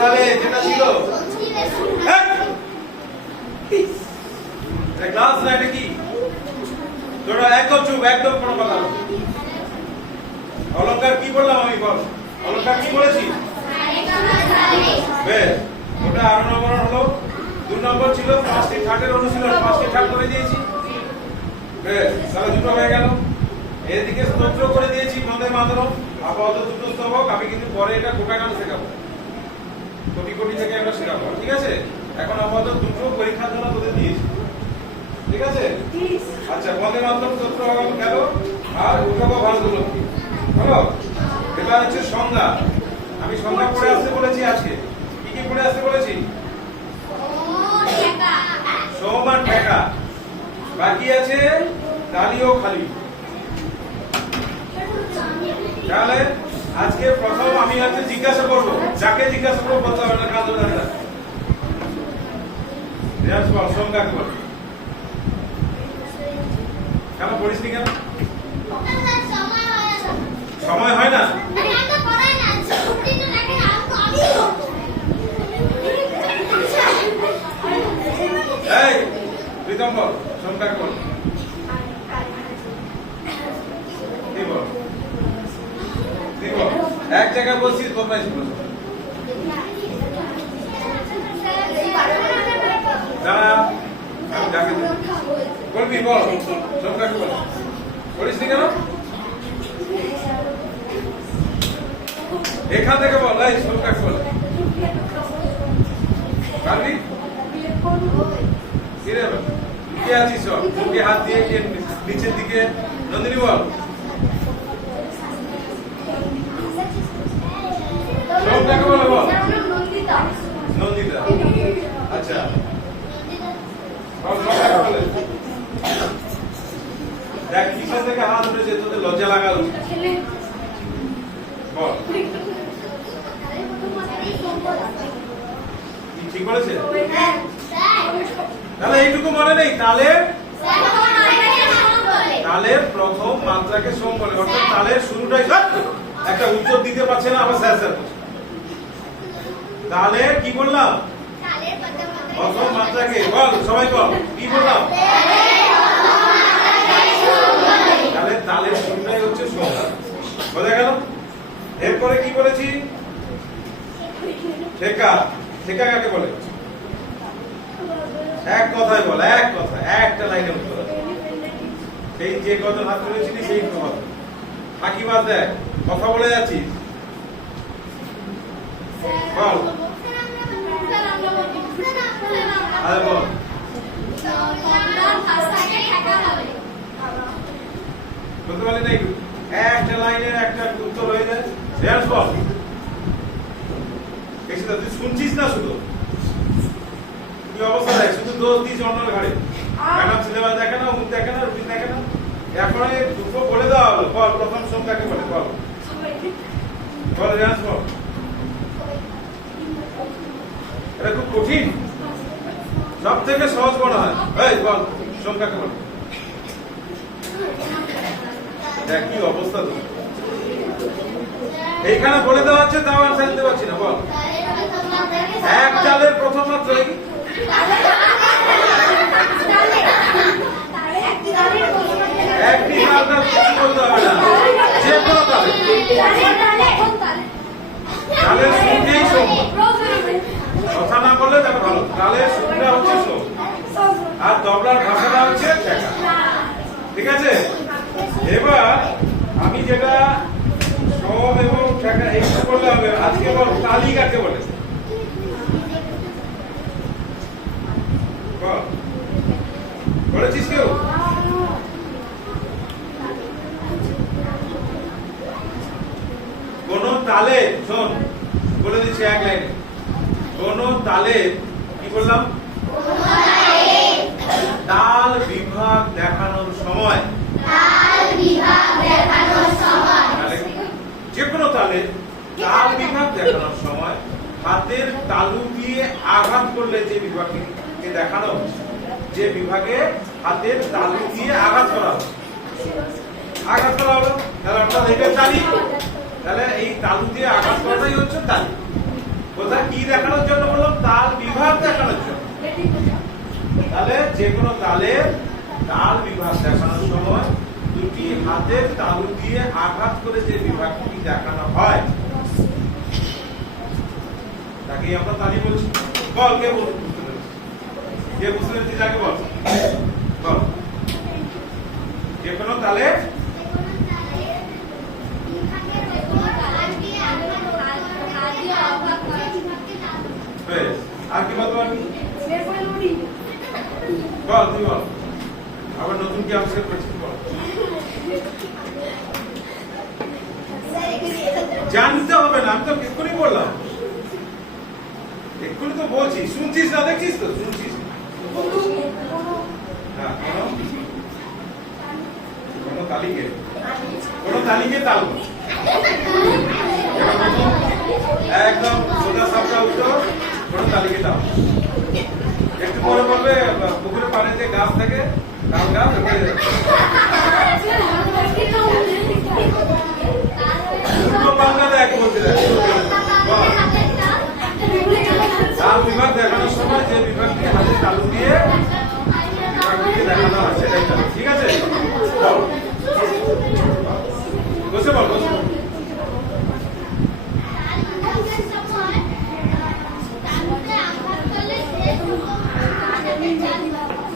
সালে যেটা ছিল ক্লাস না, এটা কি তোরা একদম চুপ, একদম কোনো কথা না। অলংকার কি বললাম আমি, বল অলংকার কি বলেছি? বেশ, ওটা 8 নম্বর হলো। 2 নম্বর ছিল পাঁচটি ঠাটের অনুশীলন, 5টি ঠাট করে দিয়েছি। বেশ, তাহলে দুটো হয়ে গেল। এদিকে স্তোত্র করে দিয়েছি বন্দে মাতরম, আপাতত দুটো স্তবক। আমি কিন্তু পরে এটা গোটা গান শেখাবো, কোটি কোটি থেকে আমরা শেখাবো, ঠিক আছে? এখন আপাতত দুটো পরীক্ষার জন্য তোদের দিয়েছি, ঠিক আছে? আচ্ছা, বন্দে মাতরম স্তোত্র গেল, আর উঠবো ভারত লক্ষ্মী হলো। এবার হচ্ছে সংজ্ঞা। আমি সংজ্ঞা পড়ে আসতে বলেছি আজকে। কি কি পড়ে আসতে বলেছি? সোম আর ঠেকা। বাকি আছে ডালি ও খালি। তাহলে আজকে প্রথম আমি হচ্ছে জিজ্ঞাসা করবো, যাকে জিজ্ঞাসা করবো বলতে হবে না, কাজল দাদা সংজ্ঞা কি বল? কেন পড়িস নি কেন? সময় হয় না? এই প্রীতম বল, সংজ্ঞা কি বল? কি বল? এক জায়গায় বলছিস, কোথায় ছিল? বলবি, বল সংজ্ঞা কি বল? বলিস নি কেন? এখান থেকে বল, এই সংজ্ঞা কি বল? পারবি? কে আছিস? মুখে হাত দিয়ে নিচের দিকে। নন্দিনী বল সংজ্ঞাকে বলে, বল। নন্দিতা। আচ্ছা, দেখ কিসের থেকে হাত উঠেছে, তোদের লজ্জা লাগা উচিত। বল, ঠিক বলেছে? তাহলে এইটুকু মনে নেই, তালের প্রথম মাত্রাকে সোম বলে, অর্থাৎ তালের শুরুটাই একটা উত্তর দিতে পারছে না, আবার স্যার স্যার করছে। তাহলে কি বললাম? প্রথম মাত্রাকে বল, সবাই বল, কি বললাম? তাহলে তালের শুরুটাই হচ্ছে সোম, বোঝা গেল? এরপরে কি বলেছি? ঠেকা। ঠেকা কাকে বলে? এক কথায় বল, এক কথা, একটা লাইনে উত্তর। সেই যে কজন হাত তুলেছিলি সেই কথা। ফাঁকি বাদ দেখ, কথা বলে যাচ্ছিস, বল। আরে বল, বলতে পারলি না? একটা লাইনের একটা উত্তর হয়ে যায়। রেয়াজ বল, তুই শুনছিস না, শুধু কি অবস্থা দেখ, শুধু দোষ দিস অন্যের ঘাড়ে। ম্যাডাম সিলেবাস দেখে না, মুখ দেখে না, রুটিন দেখে না। এখন দুটো বলে দেওয়া হলো। বল, প্রথম সংখ্যাকে বলে, বল বল রেয়াজ বল। এটা খুব কঠিন, সব থেকে সহজ মনে হয়। এই বল, সংখ্যাকে বল। দেখ কি অবস্থা তো, এইখানে বলে দেওয়া হচ্ছে, তাও আনসার দিতে পারছি না। বল, এক চালের প্রথম মাত্রা কি? একটি তালটা বলতে হবে না, যে কোনো তালে। তালের শুরুতেই সোম, কথা না বললে দেখো ভালো। তালের শুরুটা হচ্ছে সোম, আর তবলার ভাষাটা হচ্ছে ঠেকা, ঠিক আছে? এবার আমি যেটা সোম এবং ঠেকা এইটা বললে হবে। আজকে বল, তালি কাকে বলে? বলেছিস কেউ? কোন তালে, শোন বলে দিচ্ছি এক লাইনে, কোন তালে কি বললাম? তাল বিভাগ দেখানোর সময়, যে কোনো তালে তাল বিভাগ দেখানোর সময় হাতের তালু দিয়ে আঘাত করলে যে বিভাগকে দেখানো হচ্ছে, যে বিভাগে হাতের তালু দিয়ে আঘাত করা হচ্ছে, আঘাত করা হলো, তাহলে অর্থাৎ এটা তালি। তাহলে এই তালু দিয়ে আঘাত করাটাই হচ্ছে তালি। কোথায় কি দেখা যে কোনো তালের তাল বিভাগ দেখানোর সময় দুটি হাতের তালু দিয়ে আঘাত করে যে বিভাগটি দেখানো হয় তাকে আমরা তালি বলছি। বল কে বুঝতে পেরেছিস? কে বুঝতে পেরেছিস তাকে বল। বল যে কোনো তালে আর কি বলতে পারবি? বল তুই বল। আবার নতুন কি আবিষ্কার করছিস বল। জানতে হবে না, আমি তো এক্ষুনি বললাম, এক্ষুনি তো বলছি। শুনছিস না, দেখছিস তো? শুনছিস হ্যাঁ, কোনো তালিকে তাল একদম সোজা সাপটা উত্তর, কোনো তালিকে তাল। একটু পরে বলবে পুকুরের পাড়ে যে গাছ থাকে তাল গাছ, তাল বিভাগ দেখানোর সময় যে বিভাগটি হাতে তালু দিয়ে বিভাগটিকে দেখানো হয় সেটাই তাল। ঠিক আছে, বসে বল, বসে বল।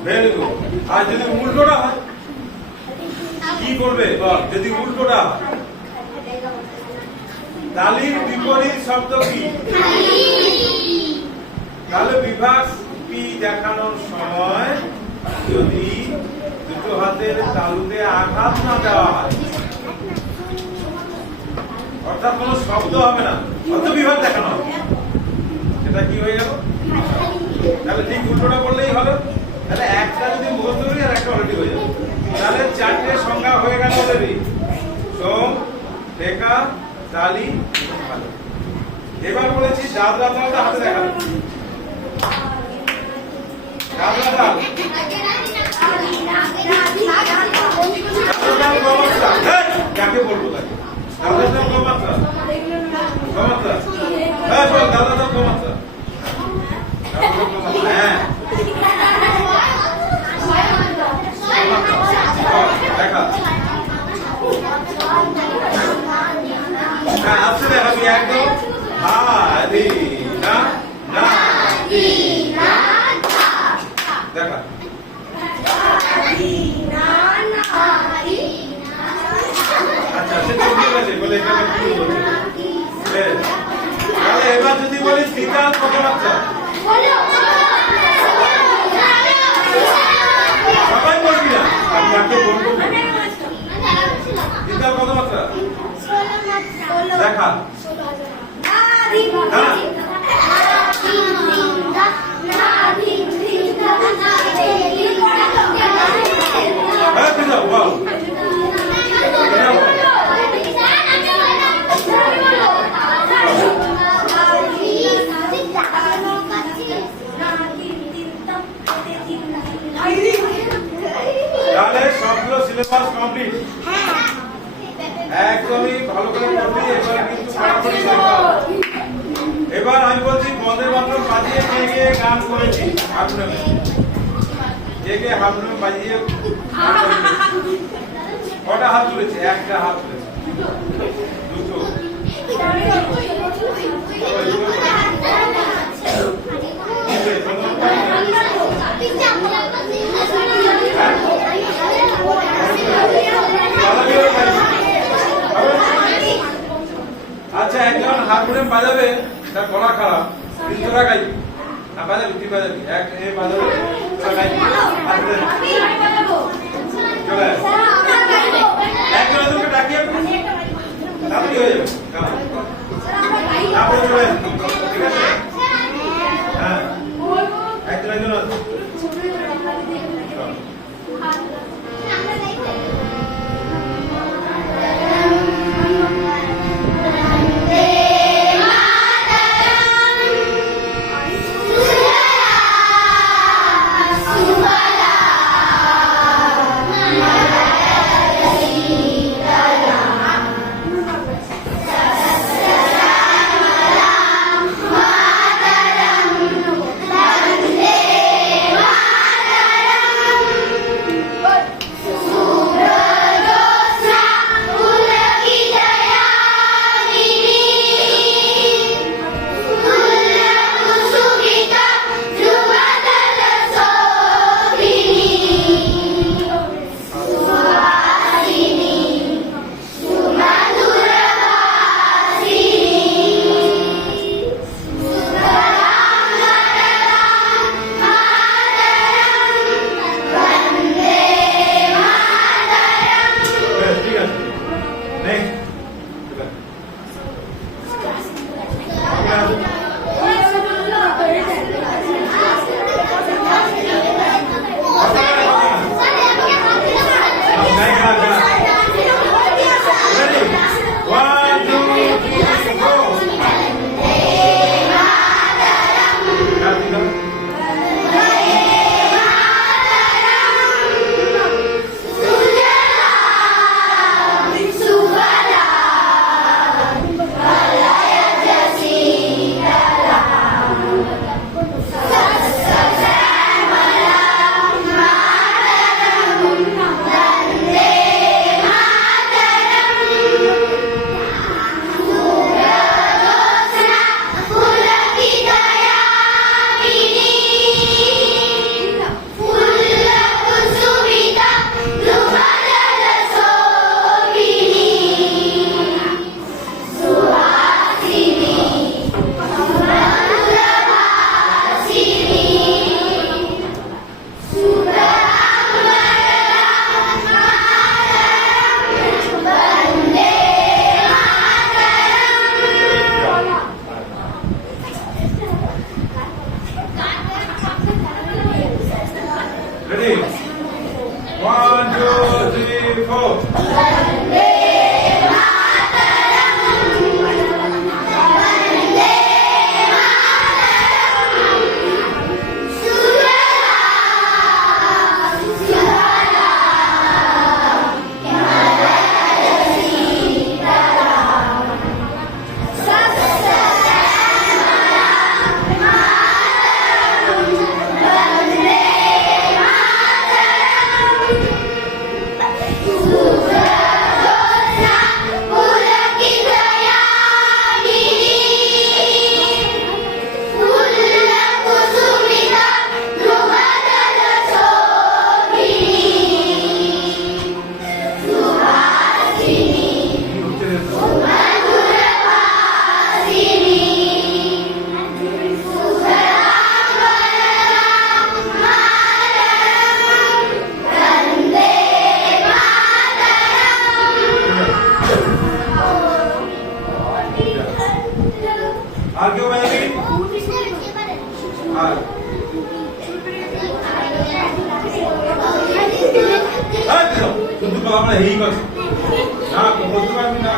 Very good. আর যদি উল্টোটা হয় কি করবে বল? যদি উল্টোটা হয় তালির বিপরীত শব্দ কি? তাহলে বিভাগ পি দেখানোর সময় যদি দুটো হাতের তালুতে আঘাত না দেওয়া হয়, অর্থাৎ কোনো শব্দ হবে না, অত বিভাগ দেখানো হবে, সেটা কি হয়ে গেল? তাহলে ঠিক উল্টোটা করলেই হলো। তাহলে একটা যদি মুখস্থ করি আর একটা অলরেডি হয়ে যাবে। তাহলে চারটে সংজ্ঞা হয়ে গেল অলরেডি। সোম, রেখা, তালি, ভালো। এবার বলেছি দাদরা তালটা হাতে দেখাবে। দাদরা তাল কাকে বলবো? তাকে দাদরা তাল গমাত্রা, গমাত্রা। হ্যাঁ বল, দাদরা তাল গমাত্রা। হ্যাঁ দেখা, হ্যাঁ আসতে দেখাবি একদম। হারি না না দেখা, আচ্ছা সেটা ঠিক আছে বলে এখানে কি বলছে। তাহলে এবার যদি বলি শীতাল কত বাচ্চা? সবাই বলবি না, আমি যাকে বলবো শীতাল কত বাচ্চা দেখা। তাহলে সবগুলো সিলেবাস কমপ্লিট, একদমই ভালো করে পড়বি। এবার কিন্তু সরাসরি এবার আমি বলছি বন্দে মাতরম বাজিয়ে কে কে গান করেছি হারমোনিয়ামে? কে কে হারমোনিয়াম বাজিয়ে কটা হাত তুলেছে? একটা হাত তুলেছে, দুটো, আচ্ছা একজন হারমোনিয়াম বাজাবে, তার গলা খারাপ, কিন্তু তোরা গাইবি না, বাজাবি, তুই বাজাবি, এক এ বাজাবে, তোরা গাইবি, চলে একজন একজনকে ডাকিয়ে তাড়াতাড়ি হয়ে যাবে, তারপরে চলে ঠিক আছে। হ্যাঁ একজন একজন আছে। Subala বলো আর কেউ বাজাবি আর শুধু আমরা এই কথা না বলতে পারবি না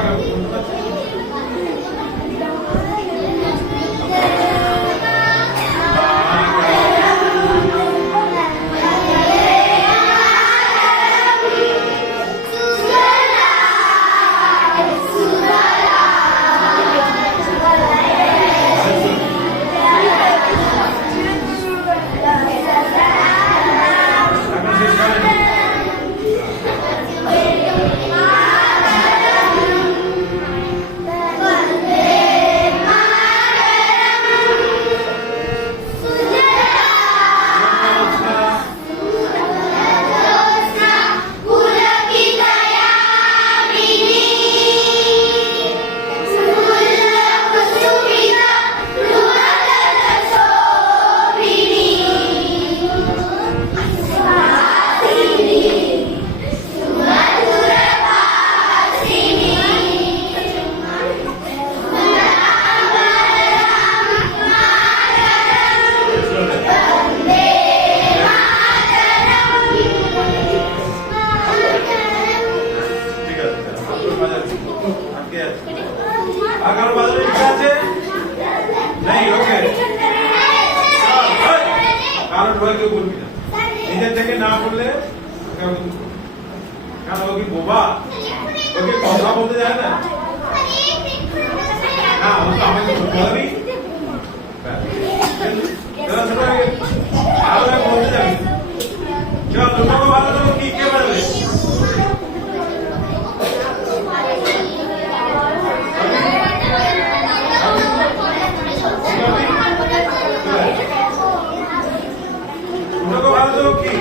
আগার বাজারে কি আছে নাই ওকে কারণ ভয় কেউ বলবি না নিজের থেকে না বললে কারণ ও কি বোবা ওকে কথা বলতে যায় না না ও তো আমাকে বলবি আরো বলতে যাবি চল দুটো ভালো তো কি কে বলবে দুটো ভালো তো কি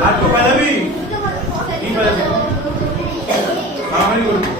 আর তো বাজাবি কি বাজাবি মারামারি করবি